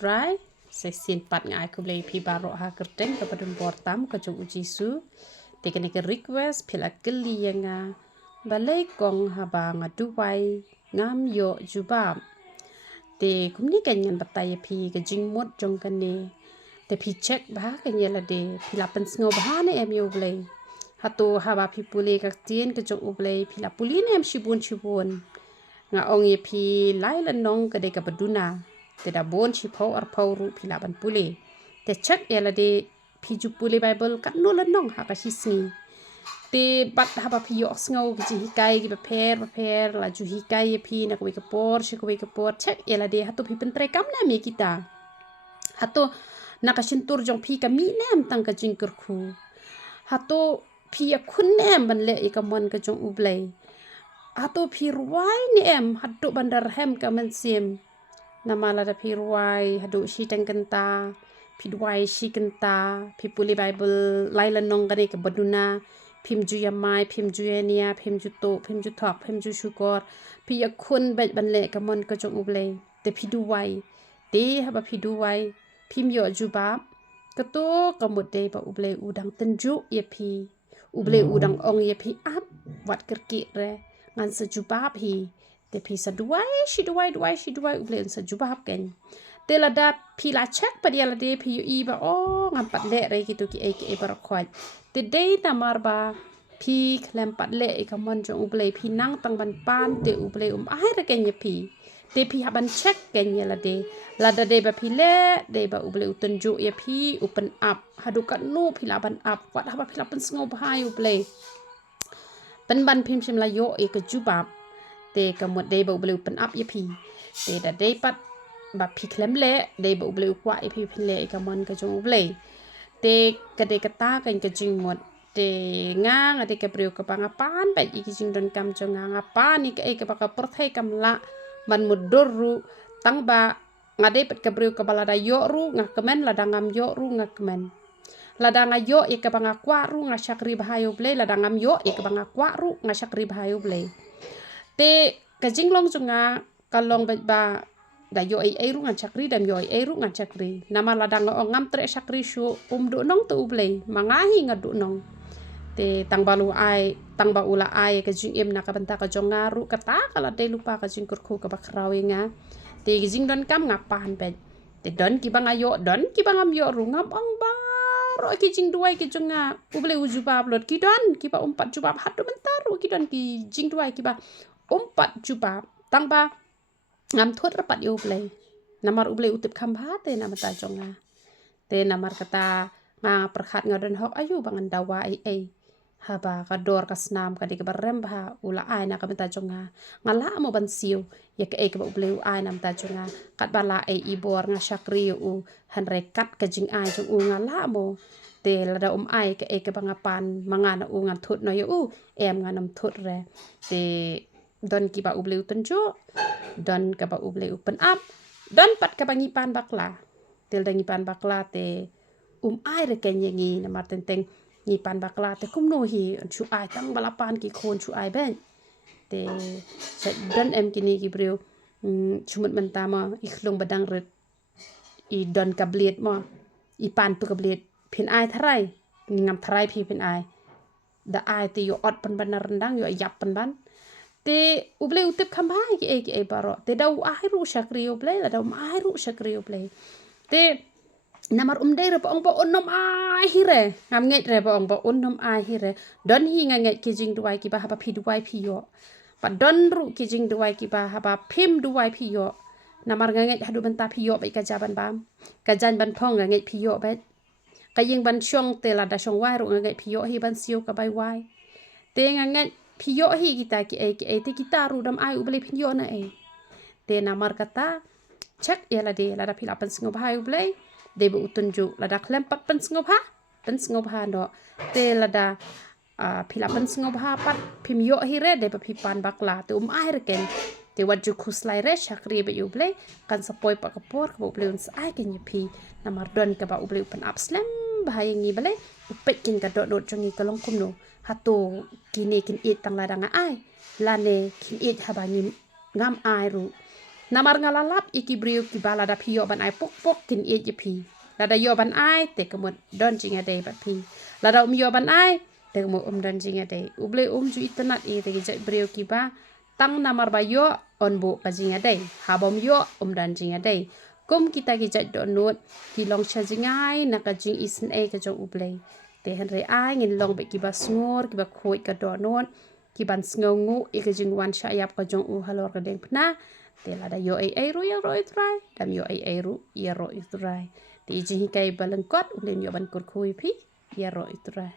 try saya simpat ngai ku boleh pi baro ha kerteng kepada portam ke jong ujisu teknik request pila keli yang balai kong haba duwai ngam yo jubab te kumni kanyan bataya pi ke jingmot jong kane te pi check bah kanya la de pila pensngo bah ne em yo boleh hato haba pi pule ka tien ke jong boleh pila pulin em shibun nga ong ye pi lai la nong ka de ka baduna te da bon chi pau ar pau ru pila ban pule te check ya la de pi ju pule bible kat no la nong ha ka sisi te bat haba pi yo sngo ki hikai ki per la ju hikai ye pi na ko ke por check ya la de hato pi pentre kam na me kita hato na ka sintur jong pi ka mi nem tang ka jingkur khu hato pi ya kun nem ban le e ka mon ka jong ublei hato pi ruai ni em hadu bandar hem ka mensim nama la da pi ruai hadu shi tang kenta pi duwai shi kenta pi puli bible laila nong gane ka baduna phim ju ya mai phim ju nia phim ju to phim ju thok phim ju shukor pi ya kun bet ban le ka mon ka jong ublei te pi duwai te haba pi duwai phim yo jubab kato kamut de ba ublei udang tenju ye pi ublei udang ong ye pi ap wat kerki re ngan sejubab hi te pi sa duwai shi duwai ublei sa jubab ken te la da pi la check pa dia la de pi i ba o ngam pat le re gitu ki e bar khwat te de ta mar ba pi klem pat le e kamon jong ublei pi nang tang ban pan te ublei ai re ken ye pi te pi haban check ken ye la da de ba pi le de ba ublei utunjuk ye pi open up hadu kat no pi la ban up wat haba pi la pen sngo bhai ublei pen ban phim sim la yo e ka jubab te kamut de ba ublei open up ye pi te da de pat ba pi klem le de ba ublei kwa e pi le e kamon ka jong ublei te ka de kata kan ka jing mot te ngang ate ka priu ka pangapan ba i ki jing don kam jong nga pa ni ka e ka ka porthai kam la man mudur ru tang ba ngade pet ka priu ka balada yo ru nga kemen la dangam yo ru nga kemen ladang ayo e ka banga kwa ru nga syakri bahayo blei ladang am yo e ka banga kwa ru nga syakri bahayo blei te ka jinglong junga kalong ba da yo e ru nga syakri dam yo e ru nga syakri nama ladang ngam tre syakri shu du nong tu blei mangahi nga du nong te tang balu ai tang ba ula ai ka jing em na ka banta ka jonga ru kata kala de lupa ka jing kurku ka bakrawi nga te jing don kam ngapan pe te don ki banga yo don ki banga yo ru ngam ong ba ro ki jing duai ki jonga uble ujubab lot ki don ki ba umpat jubab hatu mentaru ki don ki jing duai ki ba umpat jubab tang ba ngam thot rapat yo uble namar uble utip khamba te nama ta jonga te namar kata nga perkhat ngadon hok ayu bangan dawa ai haba ka dor ka snam ka dik barem ba ula ai na ka benta jonga ngala mo ban siu ya ka e ka uble ai nam ta jonga kat bala ai ibor nga syakri u han rekat ka jing ai jong u ngala mo te lada ai ka e ka bangapan mangana u ngan thut no yo em nganam thut re te don ki ba uble tunjo don ka ba uble open up don pat ka bangipan bakla tel dangipan bakla te ai re ken yengi na martenteng ni pan bakla te kumno hi chu ai tang balapan ki khon chu ai ben te dan em kini ki breu chumut mentama ikhlong badang ret i don kablet mo i pan tu kablet pin ai tharai ngam tharai phi pin ai da ai te yo ot pan ban rendang yo yap pan ban te uble utip khambai ki e baro te dau ai ru syakri uble la dau ai ru syakri uble te namar umdai re pa ong pa onom ai hire ngam ngai re pa ong pa onom ai hire don hi ngai ki jing duai ki ba haba phi duai phi yo pa don ru ki jing duai ki ba haba phim duai phi yo namar ngai hadu banta phi yo bai ka jaban bam ka jan ban phong ngai phi yo bet ka ying ban syong te la da syong wai ru ngai phi yo hi ban siu ka bai wai te ngai phi yo hi kita ki e te kita ru dam ai uble phi yo na e te namar kata check ya la de la da phi la pan singo bai uble de bu tunjuk lada klempak pen sngop ha no te lada phila pen sngop ha pat phim yo hi re de pa phi pan bakla te ai re ken te waju khuslai re syakri be uble kan sapoi pa kapor ka uble uns ai ken phi namar don ka ba uble pen up slam bahaya ngi bale upet kin ka dot jongi kalong kumno hato kini kin it tang lada nga ai lane kin it ha ba ngi ngam ai ru namar ngalalap iki brio ki bala da pi yo ban ai pok kin e je pi lada yo ban ai te kemut don jinga dei bat pi lada yo ban ai te kemut don jinga dei uble ju itenat e te je brio ki ba tang namar ba yo on bu pa jinga dei habom yo dan jinga dei kum kita ki jat do not ki long cha jingai na ka jing isen e ka jong uble te henre ai ngin long be ki ba snor ki ba khoi ka do not ki ban sngongu e ka jing wan sha yap ka jong u halor ka deng pna te lada yo ai ru ya ro itrai dam yo ai ru ya ro itrai te jing kai balengkot ulen yo ban kur khui pi ya ro itrai